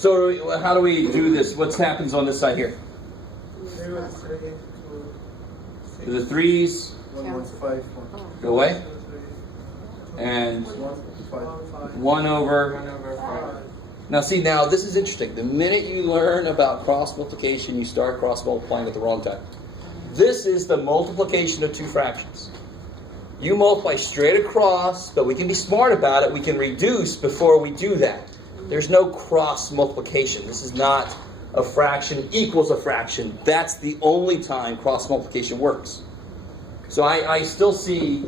So how do we do this? What happens on this side here? Do the 3's go away? And 1 over. Now see, now this is interesting. The minute you learn about cross multiplication, you start cross multiplying at the wrong time. This is the multiplication of two fractions. You multiply straight across, but we can be smart about it. We can reduce before we do that. There's no cross multiplication. This is not a fraction equals a fraction. That's the only time cross multiplication works. So I still see,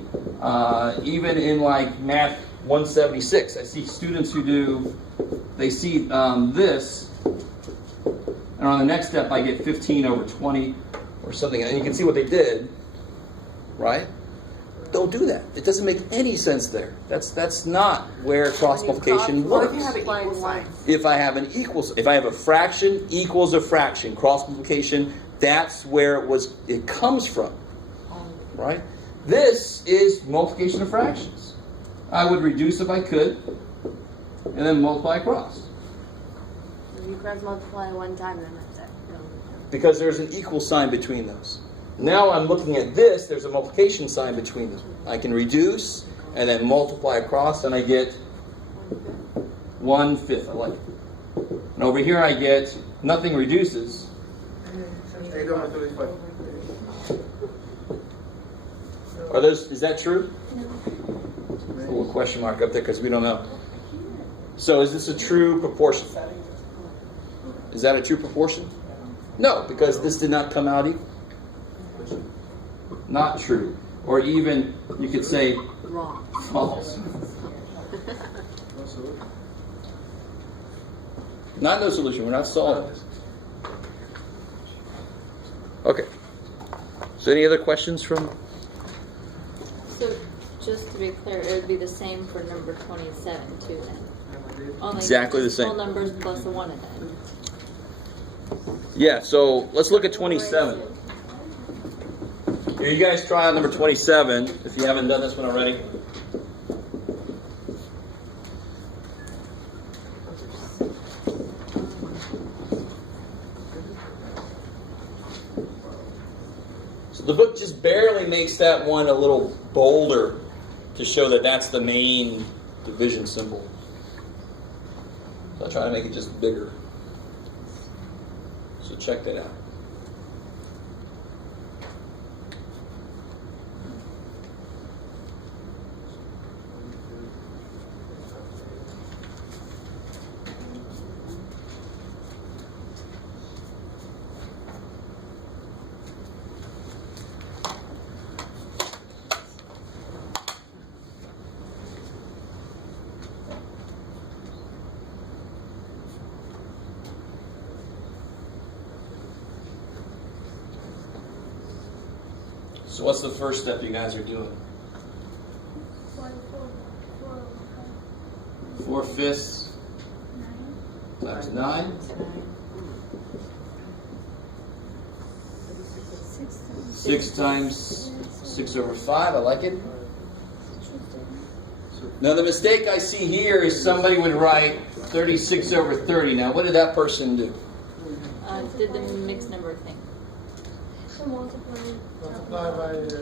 even in like Math 176, I see students who do, they see this, and on the next step I get 15 over 20 or something, and you can see what they did, right? Don't do that. It doesn't make any sense there. That's not where cross multiplication works. If I have a fraction equals a fraction, cross multiplication, that's where it comes from. Right? This is multiplication of fractions. I would reduce if I could, and then multiply across. You cross multiply one time, then that's it. Because there's an equal sign between those. Now I'm looking at this, there's a multiplication sign between them. I can reduce and then multiply across, and I get 1/5. I like it. And over here I get nothing reduces. 8 over 35. Is that true? A little question mark up there because we don't know. So is this a true proportion? Is that a true proportion? No, because this did not come out equal. Not true. Or even, you could say, Wrong. false. Not no solution. We're not solving this. Okay. So any other questions from... So, just to be clear, it would be the same for number 27 too then? Only Exactly the same. All numbers plus the 1 at the end. Yeah, so let's look at 27. Here, you guys try out number 27, if you haven't done this one already. So the book just barely makes that one a little bolder to show that that's the main division symbol. So I try to make it just bigger. So check that out. So what's the first step you guys are doing? 4/5 times 9. 6 times 6 over 5. I like it. Now the mistake I see here is somebody would write 36 over 30. Now what did that person do? Did the mixed number thing.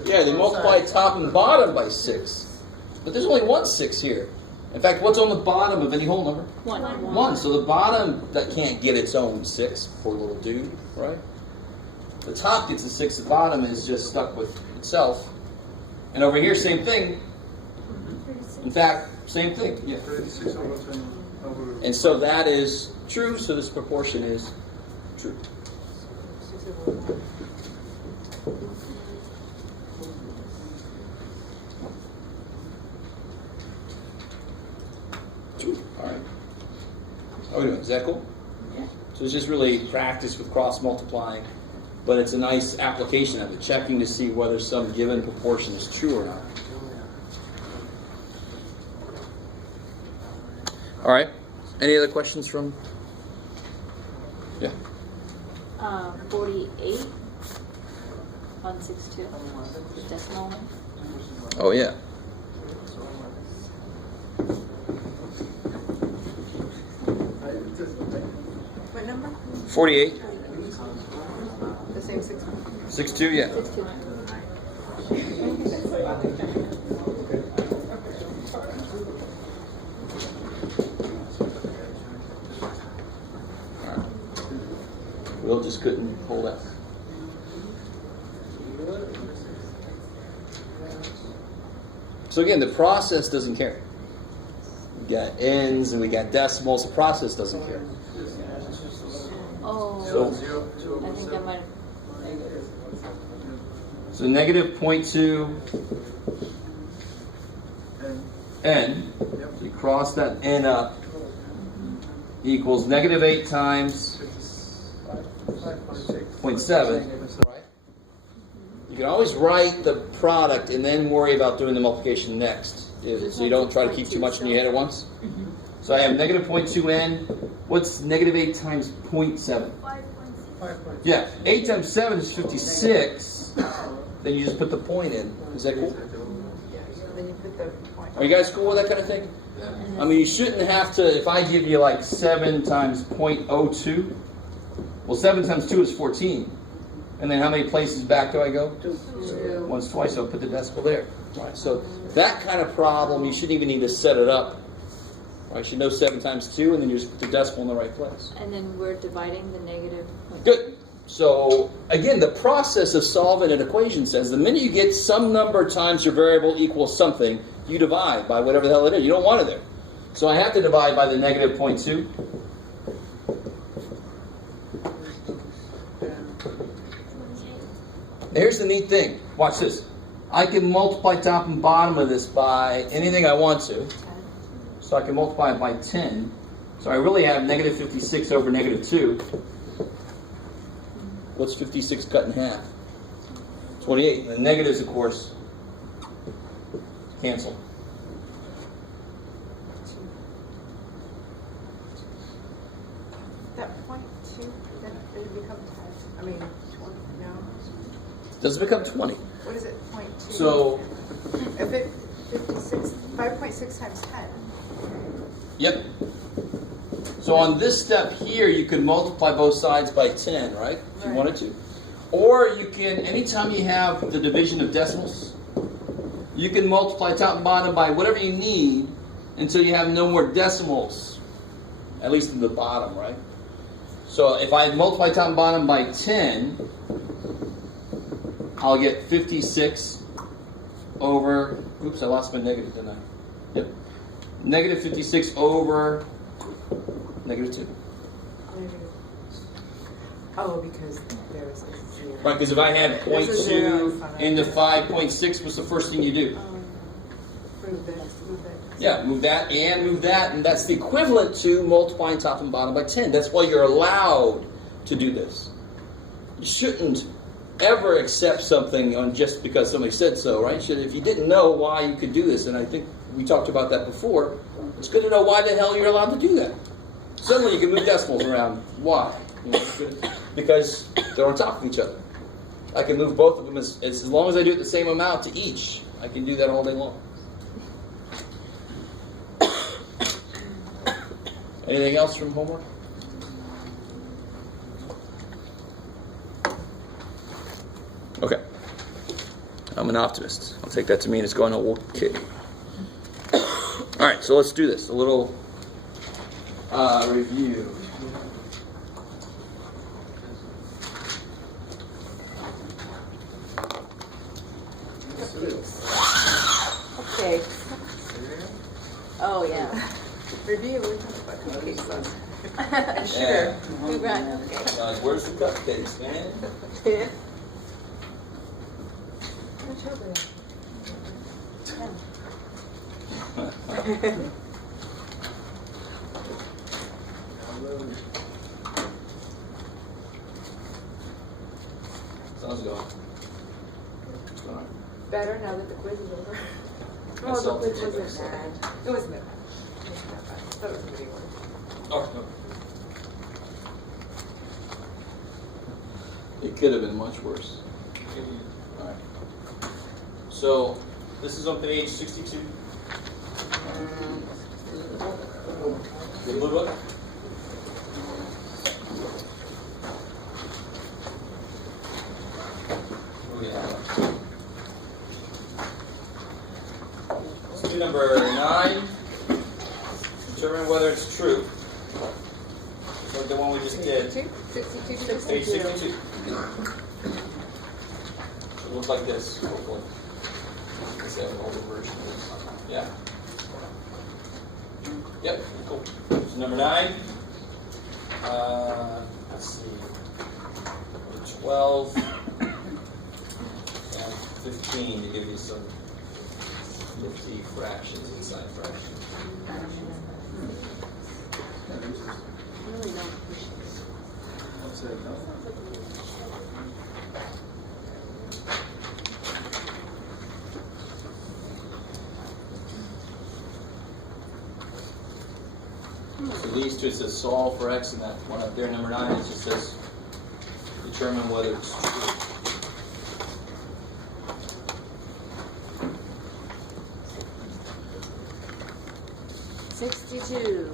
Yeah, they multiply top and bottom by 6. But there's only one 6 here. In fact, what's on the bottom of any whole number? 1. 1. So the bottom that can't get its own 6. Poor little dude, right? The top gets a 6. The bottom is just stuck with itself. And over here, same thing. In fact, same thing. Yeah. 36 over 20 over. And so that is true. So this proportion is true. All right. How are we doing? Is that cool? Yeah. So it's just really practice with cross multiplying, but it's a nice application of it, checking to see whether some given proportion is true or not. All right. Any other questions from? Yeah. 48. 162. The decimal one. Oh yeah. 48. The same 6. 62, yeah. 62. Will just couldn't hold out. So again, the process doesn't care. We got ends and we got decimals. The process doesn't care. Oh, So, I think I might have. so negative 0.2 n. So you cross that n up equals negative 8 times 0.7. Right? You can always write the product and then worry about doing the multiplication next. So you don't try to keep too much in your head at once. So I have negative 0.2n. What's negative 8 times 0.7? 5.6. Yeah, 8 times 7 is 56. Then you just put the point in. Is that cool? Then you put the point. Are you guys cool with that kind of thing? I mean, you shouldn't have to, if I give you like 7 times 0.02, well, 7 times 2 is 14. And then how many places back do I go? 2. Once, twice, so put the decimal there. Right, so that kind of problem, you shouldn't even need to set it up. Right, you should know 7 times 2, and then you just put the decimal in the right place. And then we're dividing the negative. Good. So, again, the process of solving an equation says the minute you get some number times your variable equals something, you divide by whatever the hell it is. You don't want it there. So I have to divide by the negative 0.2. Here's the neat thing. Watch this. I can multiply top and bottom of this by anything I want to. So I can multiply it by 10. So I really have negative 56 over negative 2. What's 56 cut in half? 28. The negatives, of course, cancel. That point 2, then it becomes 10. I mean, 20, no. Does it become 20? What is it, point 2? So, If it 56, 5.6 times 10. yep. So on this step here, you can multiply both sides by 10, right? If you Right. wanted to. Or you can, anytime you have the division of decimals, you can multiply top and bottom by whatever you need until you have no more decimals, at least in the bottom, right? So if I multiply top and bottom by 10, I'll get 56 over, oops, I lost my negative, didn't I? Yep. Negative 56 over negative 2. Oh, because there's a 0. Right, because if I had There's a 0 in 0.2 front of into it. 5.6, what's the first thing you do? Move it. Yeah, move that, and that's the equivalent to multiplying top and bottom by 10. That's why you're allowed to do this. You shouldn't ever accept something on just because somebody said so, right? If you didn't know why you could do this, and I think we talked about that before, it's good to know why the hell you're allowed to do that. Suddenly you can move decimals around. Why? You know, because they're on top of each other. I can move both of them as long as I do it the same amount to each. I can do that all day long. Anything else from homework? Okay. I'm an optimist. I'll take that to mean it's going okay. All right, so let's do this. A little review. Okay. Oh, yeah. Review. We talked about cupcakes. And sugar. Who brought cupcakes? Where's the cupcakes, man? Yeah. Sounds good. Better now that the quiz is over. That's Oh, all. the quiz wasn't bad. It wasn't that bad. It wasn't that bad. I thought it was going to be worse. Oh, no. It could have been much worse. All right. So, this is on page 62. The blue book. number 9. Determine whether it's true. Like the one we just did. 62. Page 62. It looks like this, hopefully. Let's have an older version of this. Yeah. Yep, cool. So number 9. Let's see. Number 12. And 15 to give you some nifty fractions inside fractions. Really don't push this. What's that? No? So these two, it says solve for x, and that one up there, number 9, it just says determine whether it's true. $62.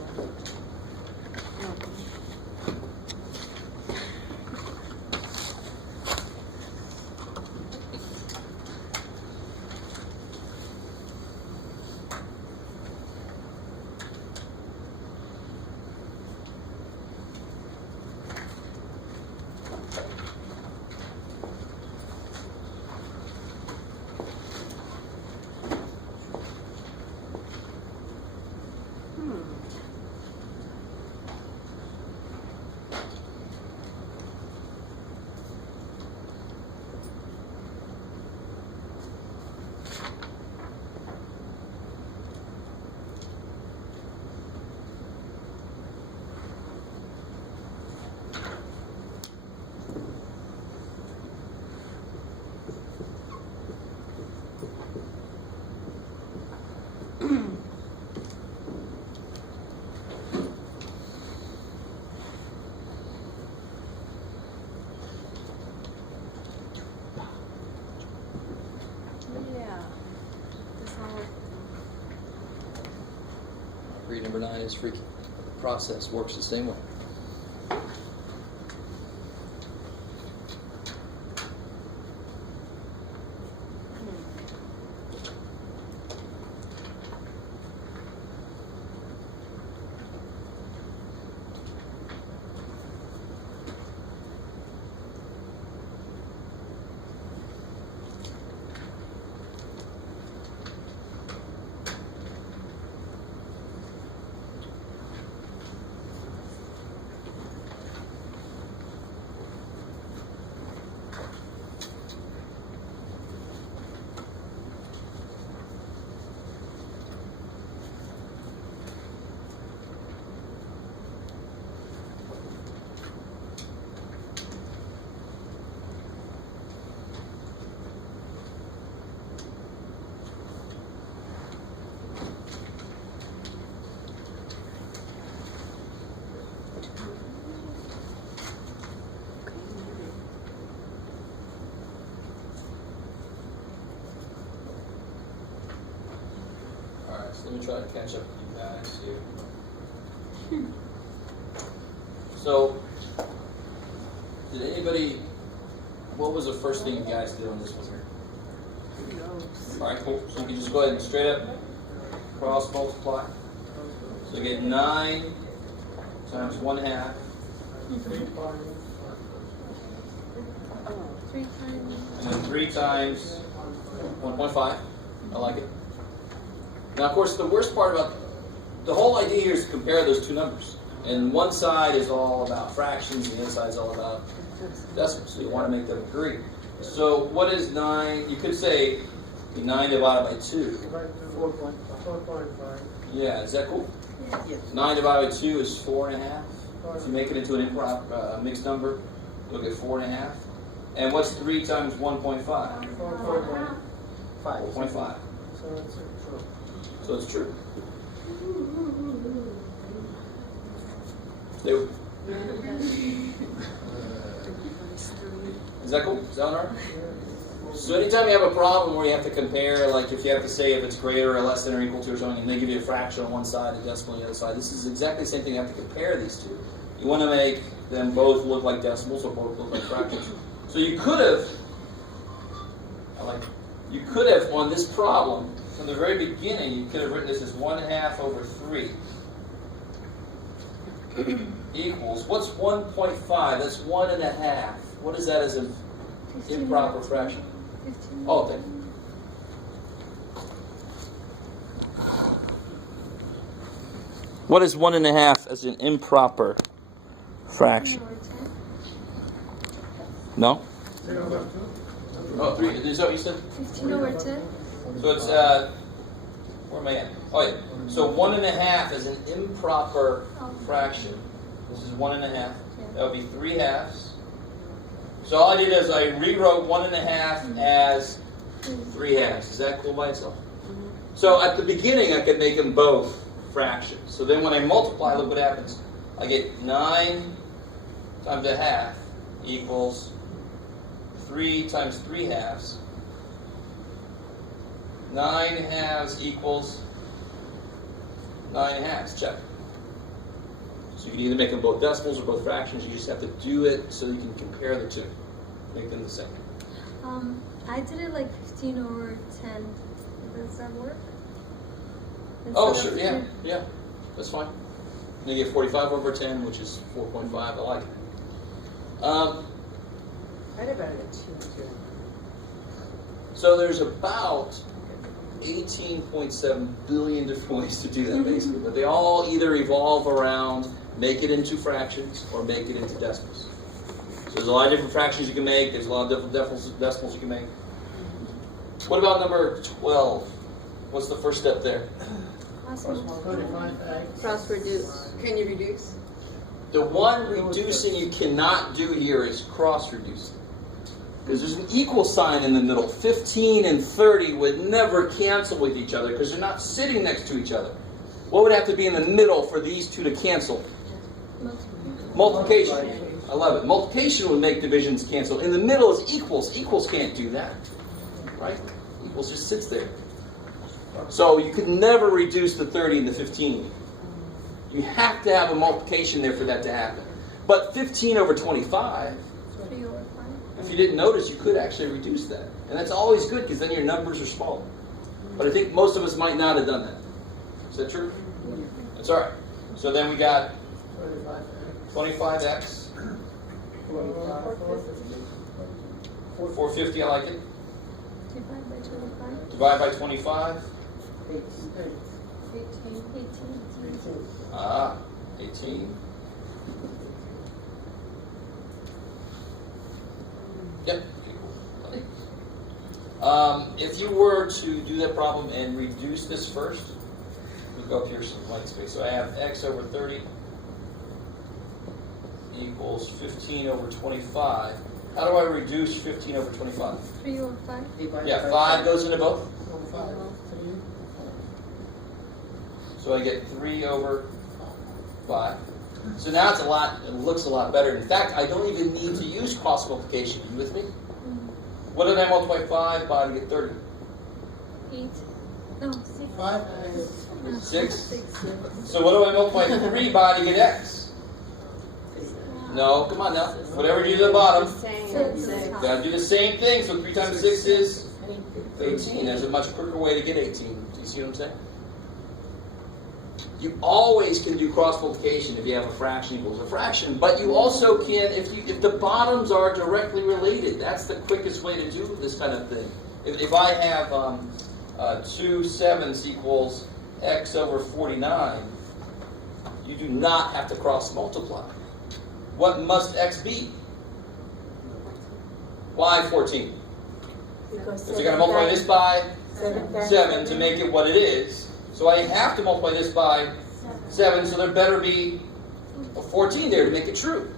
Read number 9 is freaky. The process works the same way. Alright, so let me try to catch up with you guys here. So, did anybody, what was the first thing you guys did on this one here? Alright, cool. So you can just go ahead and straight up cross multiply. So you get 9 times 1/2. 3 times. And then 3 times 1.5. I like it. Now, of course, the worst part about the whole idea here is to compare those two numbers. And one side is all about fractions, and the other side is all about decimals. So you want to make them agree. So what is 9? You could say 9 divided by 2. 4.5. Yeah, is that cool? Yes. 9 divided by 2 is 4.5. So you make it into an improper mixed number, you'll get 4.5. And what's 3 times 1.5? 4.5. 4.5. So it's true. So it's true. There- Is that cool? Is that all right? So anytime you have a problem where you have to compare, like if you have to say if it's greater or less than or equal to or something, and they give you a fraction on one side, a decimal on the other side, this is exactly the same thing. You have to compare these two. You want to make them both look like decimals or both look like fractions. So you could have on this problem, From the very beginning, you could have written this as 1/2 over 3 equals, what's 1.5? That's 1.5. What is that as an improper fraction? 15. Oh, thank you. What is 1.5 as an improper fraction? No? 0 over 2. Oh, 3. Is that what you said? 15 over 10. So it's, where am I at? Oh, yeah. So 1.5 is an improper fraction. This is 1.5. That would be 3/2. So all I did is I rewrote 1.5 as 3/2. Is that cool by itself? So at the beginning, I could make them both fractions. So then when I multiply, look what happens. I get 9 times 1/2 equals 3 times 3/2. 9/2 equals 9/2. Check. So you can either make them both decimals or both fractions. You just have to do it so you can compare the two. Make them the same. I did it like 15 over 10. Does that work? Oh, Instead sure. of Yeah. 10? Yeah. That's fine. And you get 45 over 10, which is 4.5. I like it. I'd have added a 2 too. So there's about 18.7 billion different ways to do that, basically. But they all either evolve around make it into fractions or make it into decimals. So there's a lot of different fractions you can make. There's a lot of different decimals you can make. What about number 12? What's the first step there? Awesome. 35x. Cross reduce. Can you reduce? The one reducing you cannot do here is cross reducing. Because there's an equal sign in the middle. 15 and 30 would never cancel with each other because they're not sitting next to each other. What would have to be in the middle for these two to cancel? Multiplication. I love it. Multiplication would make divisions cancel. In the middle is equals. Equals can't do that. Right? Equals just sits there. So you could never reduce the 30 and the 15. You have to have a multiplication there for that to happen. But 15 over 25, 3 over 5. if you didn't notice, you could actually reduce that. And that's always good because then your numbers are smaller. But I think most of us might not have done that. Is that true? That's all right. So then we got 25x. 450, I like it. Divide by 25. Divide by 25. 18. 18. Yep. Okay, cool. If you were to do that problem and reduce this first, we'll go up here some white space. So I have x over 30 equals 15 over 25. How do I reduce 15 over 25? 3 over 5. Yeah, 5 goes into both. 5, 3. So I get 3 over 5. So now it looks a lot better. In fact, I don't even need to use cross multiplication. Are you with me? What did I multiply 5 by to get 30? 8. No, 6. 5x. 6? So what do I multiply 3 by to get x? No, come on now. Whatever you do to the bottom, gotta do the same thing. So 3 times 6 is 18. There's a much quicker way to get 18. Do you see what I'm saying? You always can do cross multiplication if you have a fraction equals a fraction, but you also can if the bottoms are directly related. That's the quickest way to do this kind of thing. If I have 2 7s equals x over 49, you do not have to cross multiply. What must x be? Why 14? Because you're going to multiply this by 7 to make it what it is. So I have to multiply this by 7, so there better be a 14 there to make it true.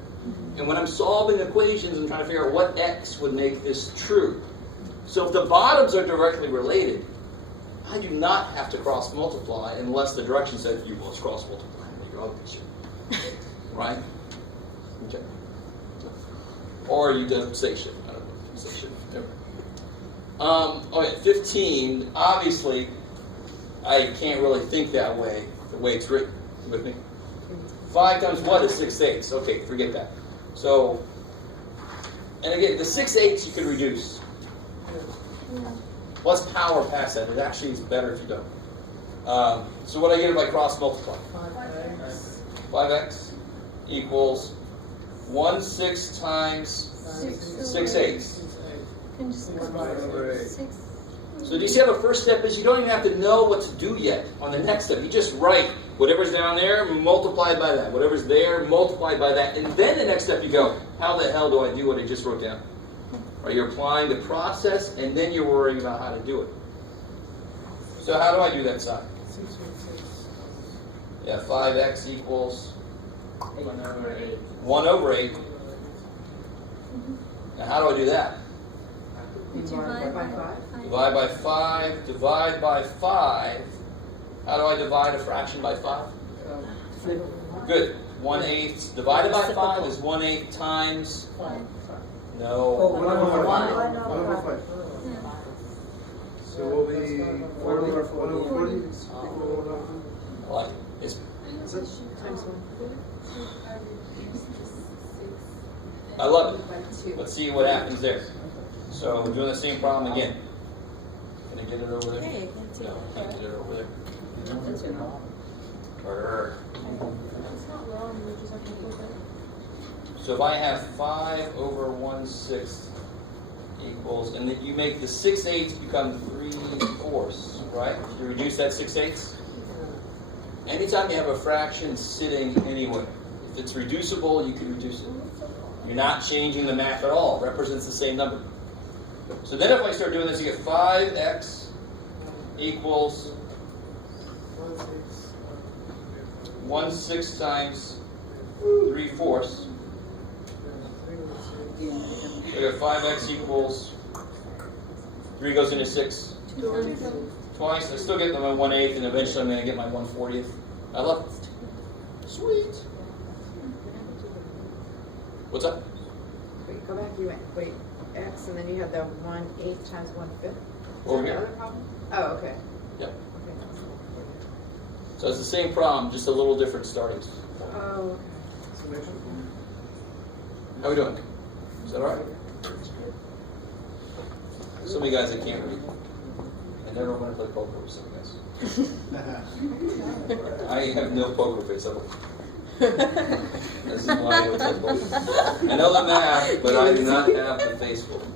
And when I'm solving equations, I'm trying to figure out what x would make this true. So if the bottoms are directly related, I do not have to cross multiply unless the direction said you must cross multiply. You're all good. Right? Okay. Or you do say shift. I don't know. Say shift. Okay, 15. Obviously, I can't really think that way, the way it's written. You with me? 5 times what is 6/8? Okay, forget that. So, and again, the 6/8 you can reduce. Let's power past that. It actually is better if you don't. So what I get if I cross multiply? 5x. 5x equals 1/6 times 6/8. Can just Right. 6. So do you see how the first step is? You don't even have to know what to do yet on the next step. You just write whatever's down there, multiplied by that. Whatever's there, multiplied by that. And then the next step you go, how the hell do I do what I just wrote down? Right, you're applying the process, and then you're worrying about how to do it. So how do I do that side? 6 with 6. Yeah, 5x equals 1/8. 1/8. Now how do I do that? Divide by 5. Divide by 5, divide by 5. How do I divide a fraction by 5? Flip. Good. 1/8 divided by 5 is 1/8 times. 5. No. Oh, 1/5. 1/5. Yeah. So we'll be 1/40. Like, it's, Times 1. I love it. By 2. Let's see what happens there. So we're doing the same problem again. Can I get it over there? Hey, you can see No, I can't get it over there. That's your mom. Brr. It's not wrong, we just have to flip it. So if I have 5 over 1/6 equals, and then you make the 6/8 become 3/4, right? You reduce that 6/8. Anytime you have a fraction sitting anywhere, if it's reducible, you can reduce it. You're not changing the math at all. It represents the same number. So then if I start doing this, you get 5x equals 1/6 times 3/4. So you got 5x equals 3 goes into 6 twice. I still get my 1/8, and eventually I'm going to get my 1/40. I love it. Sweet. What's up? Wait, go back. You went, x, and then you had the 1/8 times 1/5. Over the here. other problem? Oh, okay. Yep. Okay. So it's the same problem, just a little different starting. Oh, okay. How we doing? Is that all right? Some of you guys that can't read. I never want to play poker with some guys. I have no poker face. This is why I don't play poker. I know the math, but I do not have the face for it.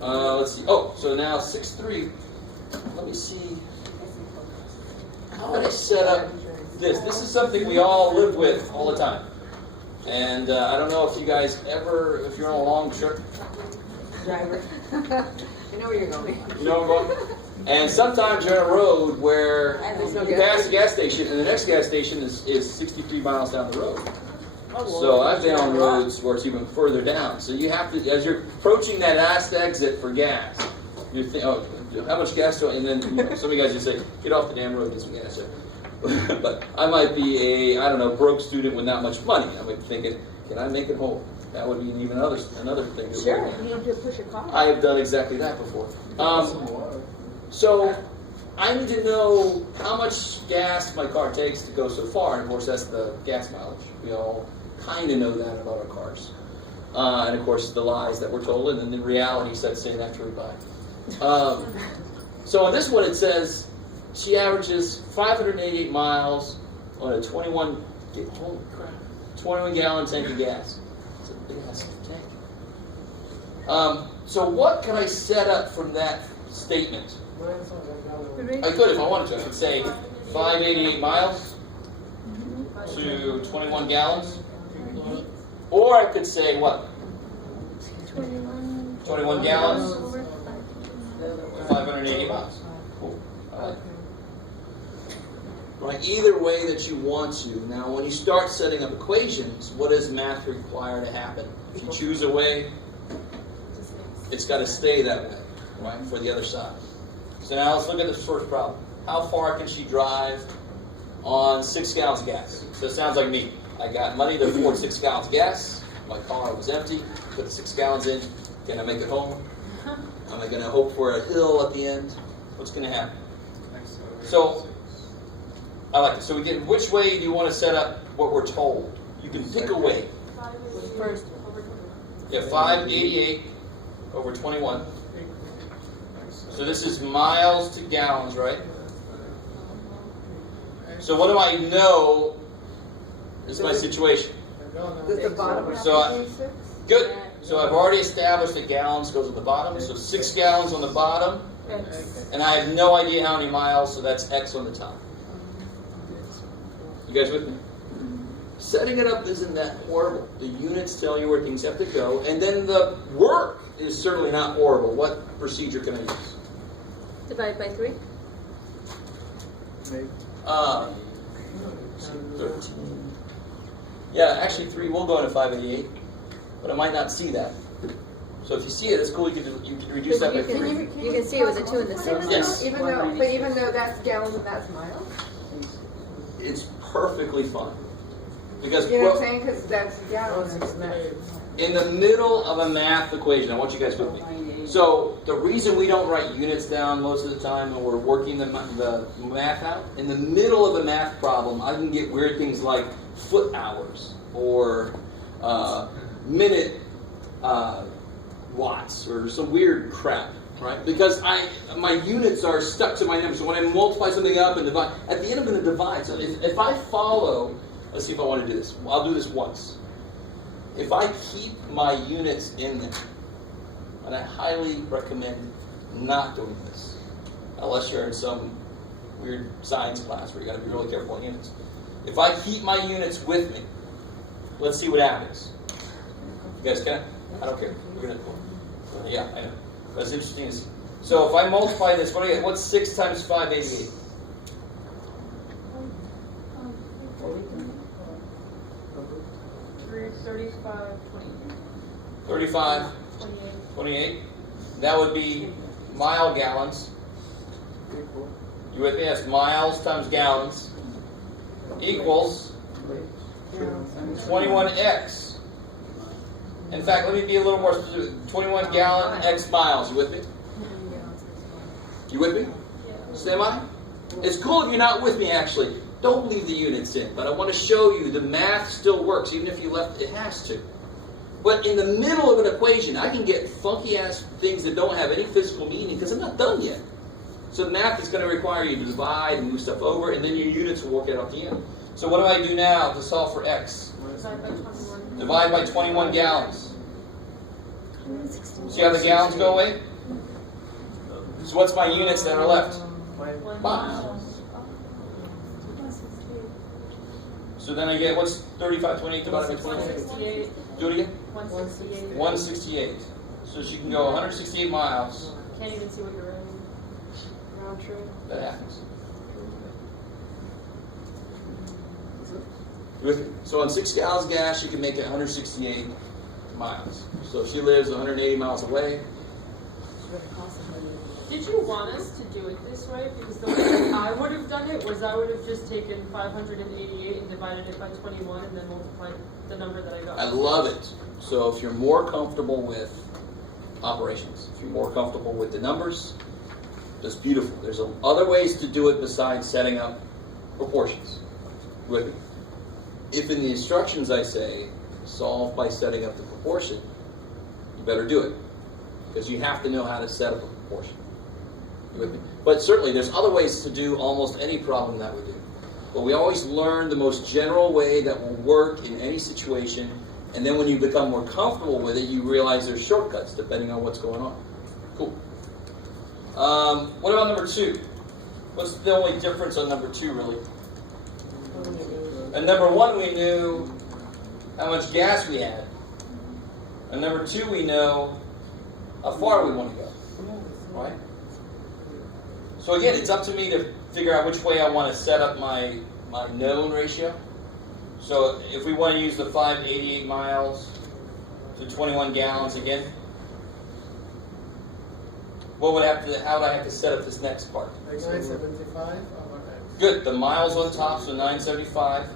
Let's see. Oh, so now 6-3. Let me see. How would I set up this? This is something we all live with all the time. And I don't know if you guys ever, if you're on a long trip, Driver. I know where you're going. you know where I'm going? And sometimes you're on a road where There's no you gas pass the gas station, and the next gas station is 63 miles down the road. So I've been on roads where it's even further down. So you have to, as you're approaching that last exit for gas, you think, oh, how much gas do I, and then some of you guys just say, get off the damn road, get some gas there. But I might be I don't know, broke student with not much money. I might be thinking, can I make it home? That would be even another thing. To Sure. work on. You don't have to push your car. I have done exactly that before. So I need to know how much gas my car takes to go so far, and of course that's the gas mileage. We all kind of know that about our cars. And of course the lies that we're told, and then the reality sets in after we buy. So on this one it says she averages 588 miles on a 21 gallon tank of gas. It's a big ass tank. So what can I set up from that statement? I could if I wanted to. I could say 588 miles to 21 gallons. Or I could say what? 21 gallons over to 580 miles. Cool. I like it. Right, either way that you want to. Now, when you start setting up equations, what does math require to happen? If you choose a way, it's got to stay that way, right, for the other side. So now let's look at this first problem. How far can she drive on 6 gallons of gas? So it sounds like me. I got money to afford 6 gallons of gas. My car was empty. Put the 6 gallons in. Can I make it home? Am I going to hope for a hill at the end? What's going to happen? So I like this. So we get, which way do you want to set up what we're told? You can pick a way. First. Yeah, 588 over 21. So this is miles to gallons, right? So what do I know is my situation? Does the bottom have So to be 6? Good. So I've already established that gallons goes at the bottom. So 6 gallons on the bottom. And I have no idea how many miles, so that's X on the top. You guys with me? Setting it up isn't that horrible. The units tell you where things have to go, and then the work is certainly not horrible. What procedure can I use? Divide by 3? 13. Yeah, actually 3 will go into 588, but I might not see that. So if you see it, it's cool. You can reduce that by 3. You can see it with the 2 and the 6. Yes. Even though that's gallons and that's miles? It's perfectly fine. Because You know what I'm saying? Because that's gallons and that's in the middle of a math equation, I want you guys with me. So the reason we don't write units down most of the time when we're working the math out, in the middle of a math problem, I can get weird things like foot hours or minute watts or some weird crap, right? Because my units are stuck to my numbers. So when I multiply something up and divide, at the end I'm going to divide. So if I follow, let's see if I want to do this. I'll do this once. If I keep my units in there, and I highly recommend not doing this, unless you're in some weird science class where you got to be really careful on units. If I keep my units with me, let's see what happens. You guys can? I don't care. We're gonna. Yeah, I know. That's interesting. So if I multiply this, what do I get? What's 6 times 588? 35, 35, 28. That would be mile gallons. You with me? That's miles times gallons equals 21x. In fact, let me be a little more specific. 21 gallon x miles. You with me? You with me? Semi? It's cool if you're not with me, actually. Don't leave the units in. But I want to show you the math still works. Even if you left, it has to. But in the middle of an equation, I can get funky-ass things that don't have any physical meaning because I'm not done yet. So math is going to require you to divide and move stuff over, and then your units will work out at the end. So what do I do now to solve for x? Divide by 21 gallons. See how the gallons go away? So what's my units that are left? Miles. So then I get, what's 3528 divided by 21? 168. Do it again? 168. 168. So she can go 168 miles. Can't even see what you're writing. Round trip. That happens. You with me? So on 6 gallons of gas, she can make it 168 miles. So if she lives 180 miles away, Did you want us to do it this way? Because the way I would have done it was I would have just taken 588 and divided it by 21 and then multiplied the number that I got. I love it. So if you're more comfortable with operations, if you're more comfortable with the numbers, that's beautiful. There's other ways to do it besides setting up proportions. You with me? If in the instructions I say, solve by setting up the proportion, you better do it. Because you have to know how to set up a proportion. You with me? But certainly there's other ways to do almost any problem that we do. But we always learn the most general way that will work in any situation, and then when you become more comfortable with it, you realize there's shortcuts depending on what's going on. Cool. What about number 2? What's the only difference on number 2, really? And number 1, we knew how much gas we had. And number 2, we know how far we want to go. Right? So again, it's up to me to figure out which way I want to set up my known ratio. So if we want to use the 588 miles to 21 gallons again, how would I have to set up this next part? 975 Good, the miles on top, so 975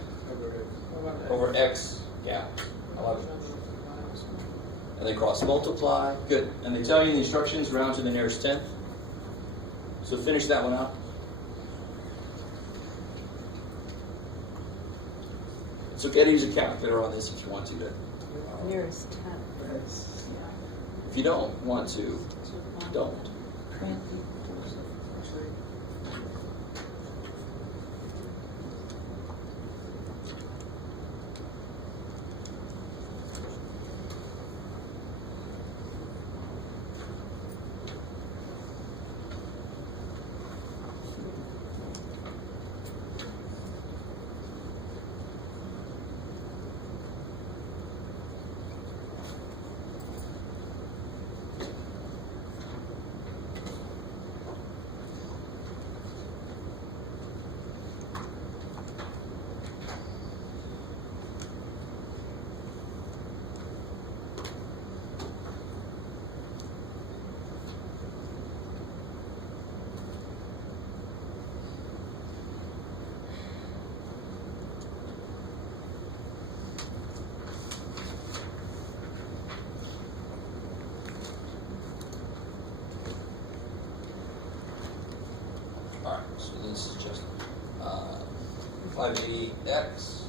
over X gallons. I love it. And they cross multiply. Good. And they tell you in the instructions, round to the nearest tenth. So finish that one out. It's okay to use a calculator on this if you want to. nearest 10. If you don't want to, don't. Alright, so this is just 580x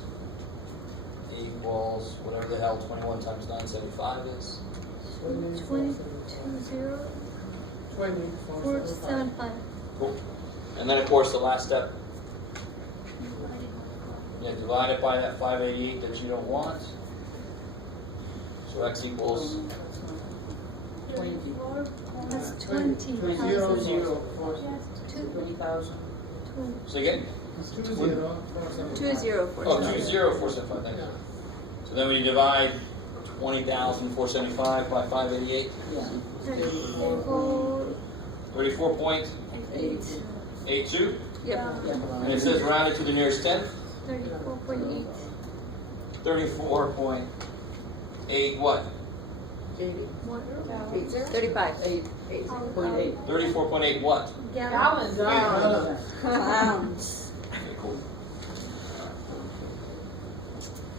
equals whatever the hell 21 times 975 is. 475. Cool. And then of course the last step, yeah, divide it by that 588 that you don't want. So x equals 34. That's 20. 20,000. so again? 20,475. Oh, 20475, thank you. So then we divide 20,475 by 588. Yeah. 34.82. 8. Yep. And it says rounded to the nearest tenth. 34.8. 34.8 what? 35. 8. 8.8. 34.8 what? Gallons. Pounds. Okay, cool.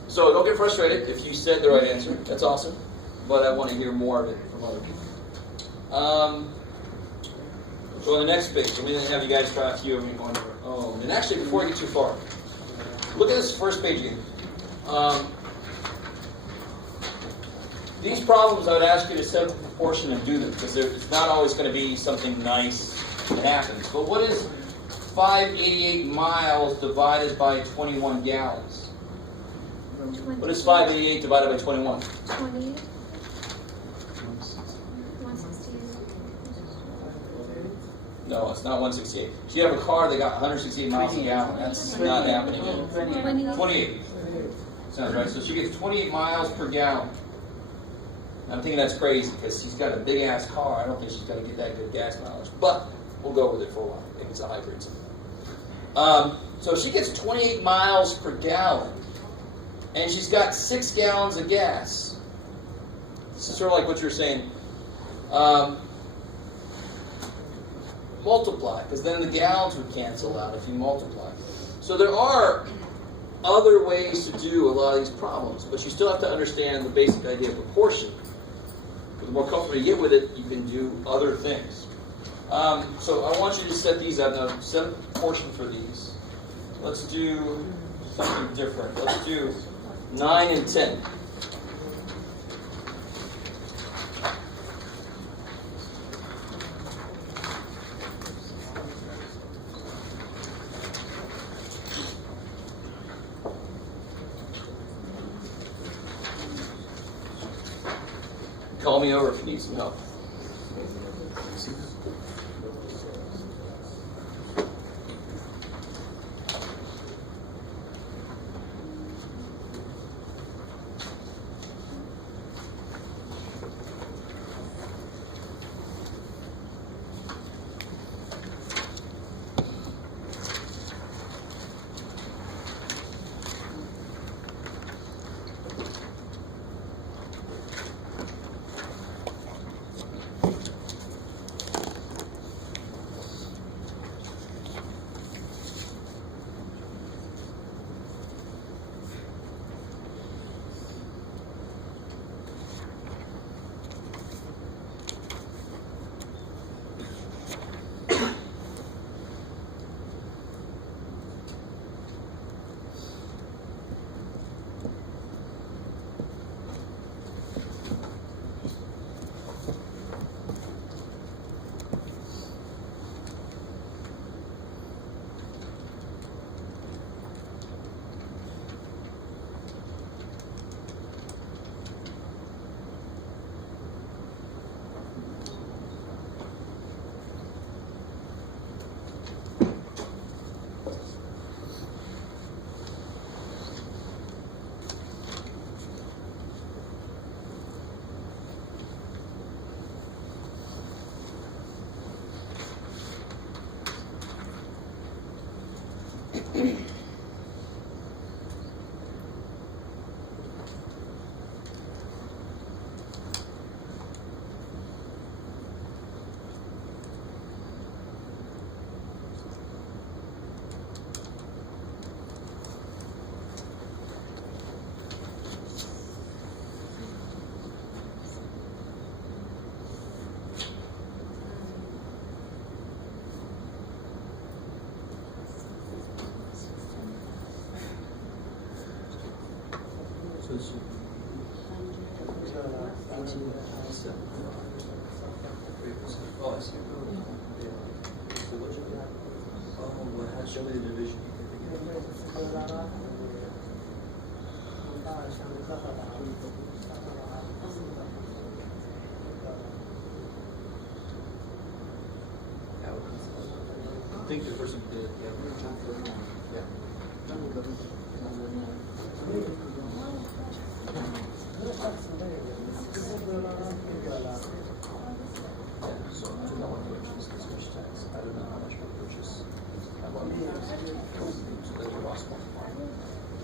So don't get frustrated if you said the right answer. That's awesome. But I want to hear more of it from other people. So on the next page, I'm going to have you guys try a few of them on your own. And actually, before I get too far, look at this first page again. These problems, I would ask you to set up a proportion and do them, because it's not always going to be something nice that happens. But what is 588 miles divided by 21 gallons? What is 588 divided by 21? 20. 168. No, it's not 168. If you have a car that got 168 miles a gallon, that's not happening. 28. Sounds right. So she gets 28 miles per gallon. I'm thinking that's crazy because she's got a big ass car. I don't think she's going to get that good gas mileage. But we'll go with it for a while. Maybe it's a hybrid. So she gets 28 miles per gallon. And she's got 6 gallons of gas. This is sort of like what you're saying. Multiply, because then the gallons would cancel out if you multiply. So there are other ways to do a lot of these problems, but you still have to understand the basic idea of proportion. The more comfortable you get with it, you can do other things. So I want you to set these up. Now, set a proportion for these. Let's do something different. Let's do 9 and 10. Call me over if you need some help. Oh, I see. Show me the division. I think the person did.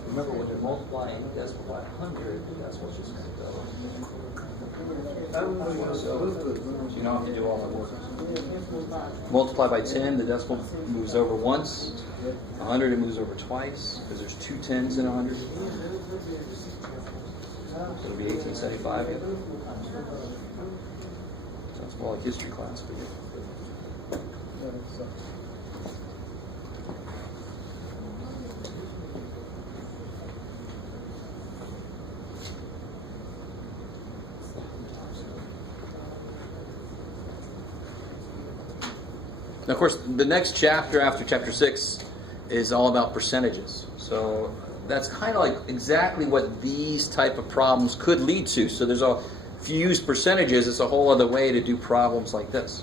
Remember, when you're multiplying decimal by 100, that's what's just going to go. So you don't have to do all that work. Multiply by 10, the decimal moves over once. 100, it moves over twice, because there's 2 tens in 100. So it'll be 1875. Sounds more like history class for you. Now, of course, the next chapter after chapter 6 is all about percentages. So that's kind of like exactly what these type of problems could lead to. So there's if you use percentages, it's a whole other way to do problems like this.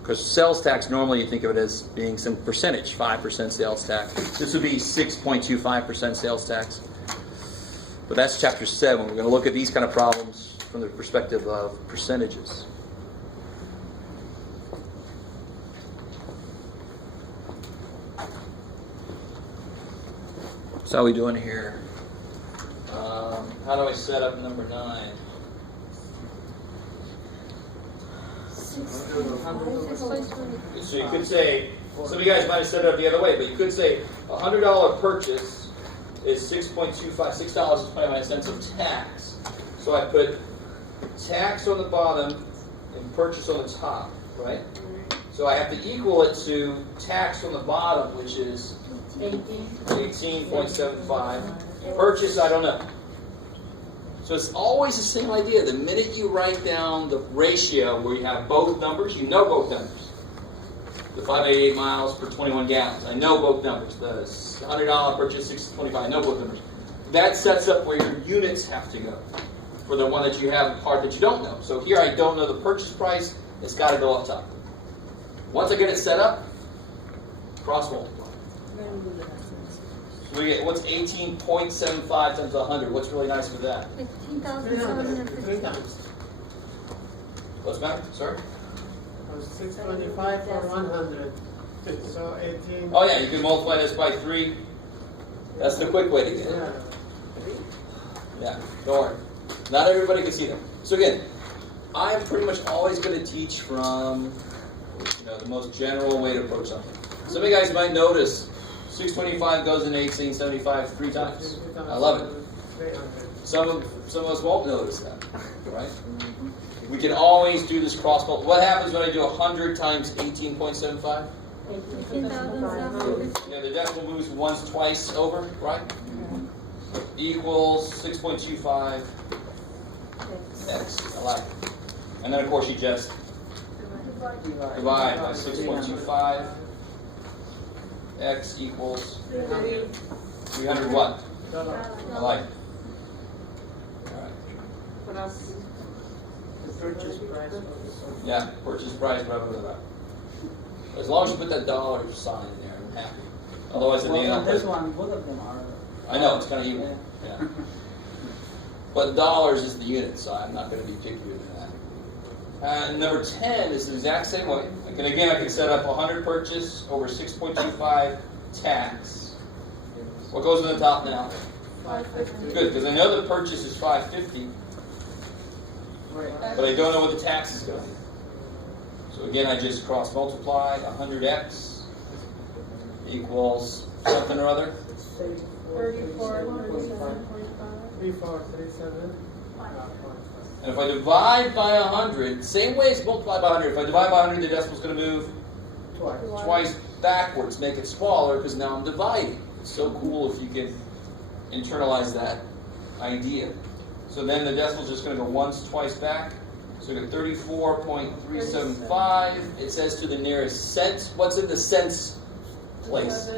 Because sales tax, normally you think of it as being some percentage, 5% sales tax. This would be 6.25% sales tax. But that's chapter 7. We're going to look at these kind of problems from the perspective of percentages. So how are we doing here? How do I set up number 9? So you could say, some of you guys might have set it up the other way, but you could say $100 purchase is $6.29 of tax. So I put tax on the bottom and purchase on the top, right? So I have to equal it to tax on the bottom, which is 18.75. Purchase, I don't know. So it's always the same idea. The minute you write down the ratio where you have both numbers, you know both numbers. The 588 miles per 21 gallons, I know both numbers. The $100 purchase, $6.25, I know both numbers. That sets up where your units have to go for the one that you have, the part that you don't know. So here I don't know the purchase price, it's got to go up top. Once I get it set up, cross multiply. So we get, what's 18.75 times 100? What's really nice with that? 15,750. What's that? Sorry? 625 for 100. So 18. Oh yeah, you can multiply this by 3. That's the quick way to get it. Yeah, don't worry. Not everybody can see them. So again, I'm pretty much always going to teach from the most general way to approach something. Some of you guys might notice 625 goes into 1875 3 times. I love it. Some of us won't notice that, right? We can always do this cross multiply. What happens when I do 100 times 18.75? 15,750. The decimal moves once, twice over, right? Equals 6.25 x. I like it. And then, of course, you just divide by 6.25. X equals 300 what? I like it. All right. What else? The purchase price. Yeah, purchase price, whatever. As long as you put that dollar sign in there, I'm happy. Otherwise, it may not. This one, both of them are. I know, it's kind of evil. Yeah. But dollars is the unit, so I'm not going to be pickier than that. And number 10 is the exact same way. And again, I can set up 100 purchase over 6.25 tax. What goes on the top now? 550. Good, because I know the purchase is $550, but I don't know what the tax is going to be. So again, I just cross multiply 100x equals something or other. 34.37. And if I divide by 100, same way as multiply by 100, if I divide by 100, the decimal's going to move twice backwards, make it smaller, because now I'm dividing. It's so cool if you can internalize that idea. So then the decimal's just going to go once, twice back. So we got 34.375. It says to the nearest cent. What's in the cents place?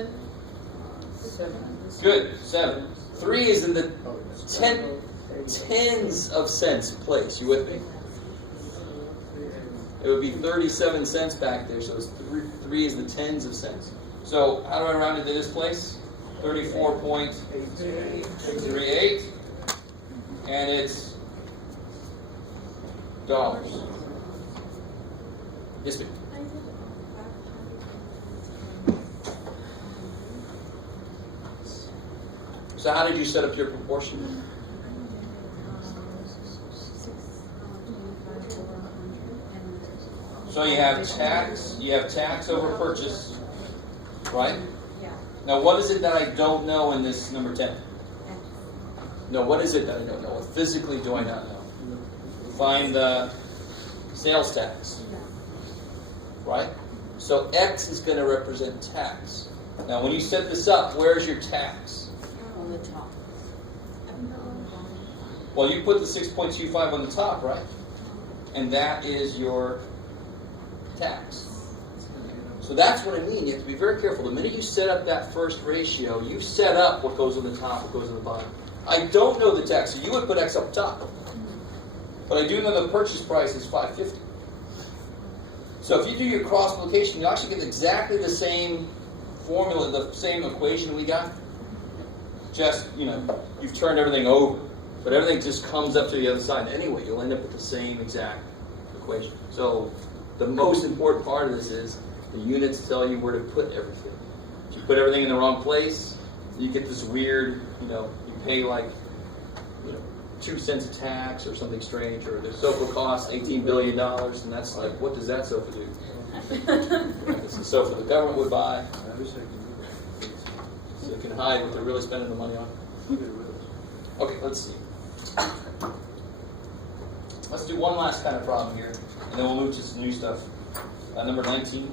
7. Good, 7. 3 is in the tens of cents place. You with me? It would be 37 cents back there, so it's 3 is the tens of cents. So how do I round it to this place? 34.38, and it's dollars. Yes, ma'am. So how did you set up your proportion? So you have tax over purchase, right? Yeah. Now what is it that I don't know in this number 10? No, what is it that I don't know? What physically do I not know? Find the sales tax, right? So X is going to represent tax. Now when you set this up, where's your tax? On the top. Well, you put the 6.25 on the top, right? And that is your tax. So that's what I mean. You have to be very careful. The minute you set up that first ratio, you set up what goes on the top, what goes on the bottom. I don't know the tax, so you would put X up top. But I do know the purchase price is $5.50. So if you do your cross multiplication, you actually get exactly the same formula, the same equation we got. Just, you've turned everything over. But everything just comes up to the other side. Anyway, you'll end up with the same exact equation. So the most important part of this is the units tell you where to put everything. If you put everything in the wrong place, you get this weird, you pay like 2 cents of tax or something strange, or the sofa costs $18 billion, and that's like, what does that sofa do? It's the sofa the government would buy, so they can hide what they're really spending the money on. Okay, let's see. Let's do one last kind of problem here, and then we'll move to some new stuff. Number 19.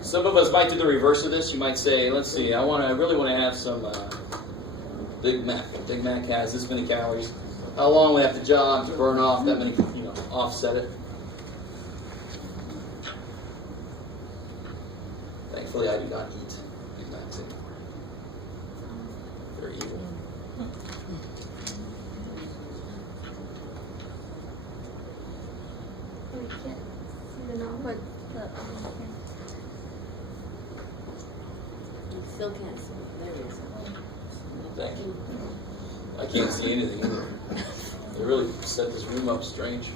Some of us might do the reverse of this. You might say, let's see, I really want to have some Big Mac. Big Mac has this many calories. How long would I have to jog to burn off that many, offset it? Thankfully, I do not eat Big Macs anymore. They're evil. We can't see the number, but You still can't see it. There it is. Thank you. I can't see anything either. They really set this room up strange.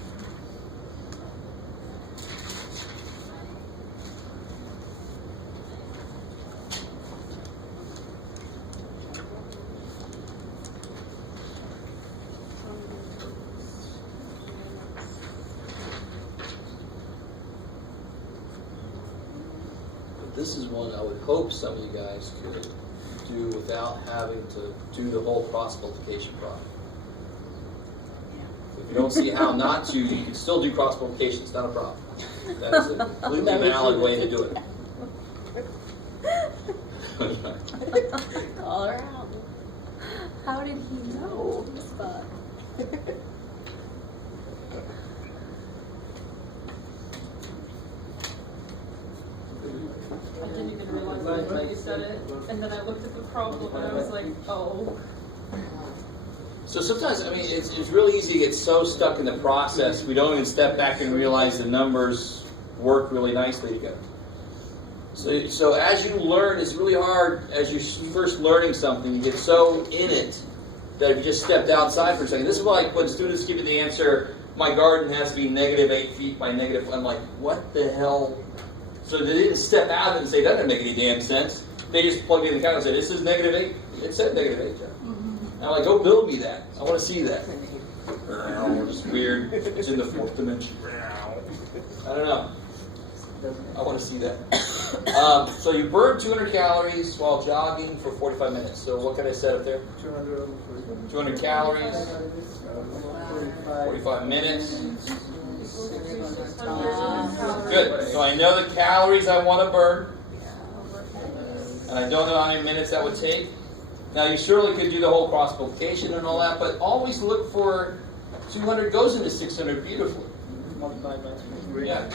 This is one I would hope some of you guys could do without having to do the whole cross multiplication problem. If you don't see how not to, you can still do cross multiplication. It's not a problem. That is a completely valid way to do it. Call her out. how did he know the spot? I didn't even realize that until you said it. And then I looked at the problem and I was like, oh. So sometimes, it's really easy to get so stuck in the process, we don't even step back and realize the numbers work really nicely together. So as you learn, it's really hard as you're first learning something, you get so in it that if you just stepped outside for a second, this is why when students give you the answer, my garden has to be -8 feet by negative, I'm like, what the hell? So they didn't step out and say, that doesn't make any damn sense. They just plugged in the calculator and said, this is -8. It said -8. I'm like, go build me that. I want to see that. It's weird. It's in the 4th dimension. I don't know. I want to see that. So you burn 200 calories while jogging for 45 minutes. So what can I set up there? 200 calories, 45 minutes. Good. So I know the calories I want to burn. And I don't know how many minutes that would take. Now you surely could do the whole cross multiplication and all that, but always look for 200 goes into 600 beautifully. Multiplied by 3. Yeah.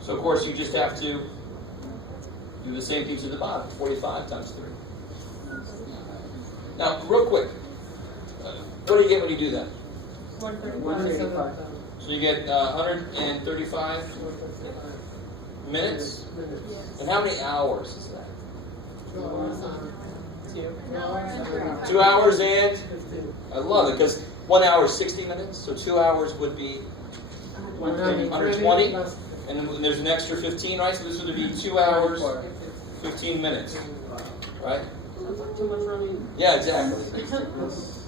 So of course you just have to do the same thing to the bottom, 45 times 3. Now, real quick, what do you get when you do that? 135. So you get 135 minutes? And how many hours is that? 2 hours and? I love it, because 1 hour is 60 minutes, so 2 hours would be 120. And then there's an extra 15, right? So this would be 2 hours, 15 minutes, right? Sounds like too much running. Yeah, exactly.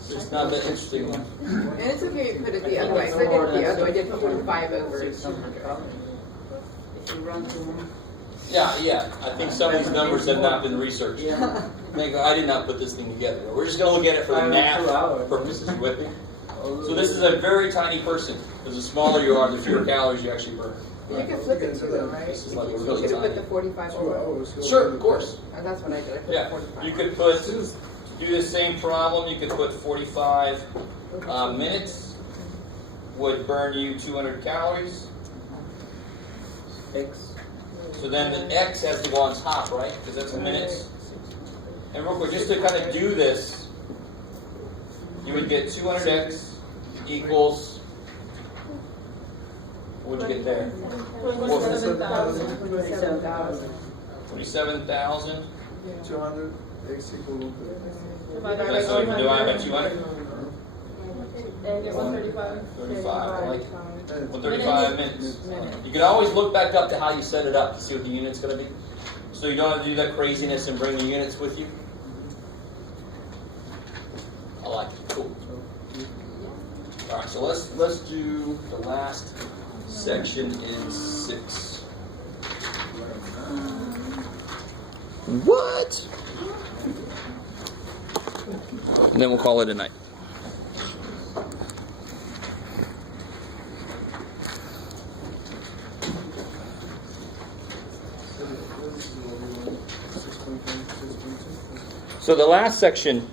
It's not that interesting enough. And it's okay to put it the other way, because I did it the other way, I did 45 over 600 calories. If you run through them. Yeah. I think some of these numbers have not been researched. Yeah. I did not put this thing together. We're just going to look at it for the math purposes. You with me? So this is a very tiny person. Because the smaller you are, the fewer calories you actually burn. You can flip it to them, right? This is like You really could have put tiny. the 45 over. Sure, of course. And that's what I did, I put Yeah, 45. you could put, do the same problem, you could put 45 minutes, would burn you 200 calories. X. So then the X has to go on top, right? Because that's minutes. And real quick, just to kind of do this, you would get 200X equals, what would you get there? 27,000. 27,000. 27,000. 200 x equal. Divided by So you can divide by 200. And get 135. 35, I like it. 135 minutes. You can always look back up to how you set it up to see what the unit's going to be. So you don't have to do that craziness and bring the units with you. I like it. Cool. All right, so let's do the last section in 6. What? And then we'll call it a night. So the last section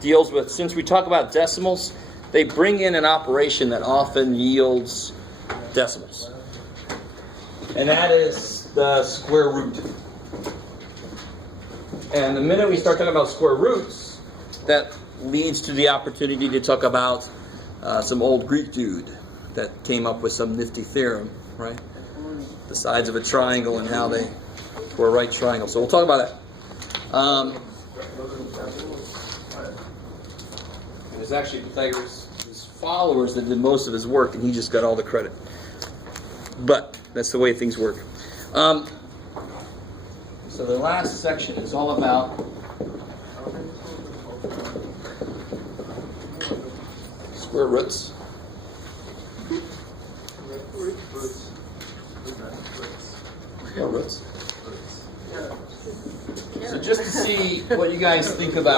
deals with, since we talk about decimals, they bring in an operation that often yields decimals. And that is the square root. And the minute we start talking about square roots, that leads to the opportunity to talk about some old Greek dude that came up with some nifty theorem, right? The sides of a triangle and how they were a right triangle. So we'll talk about that. And it's actually Pythagoras' his followers that did most of his work, and he just got all the credit. But that's the way things work. So the last section is all about square roots. Square roots. So just to see what you guys think about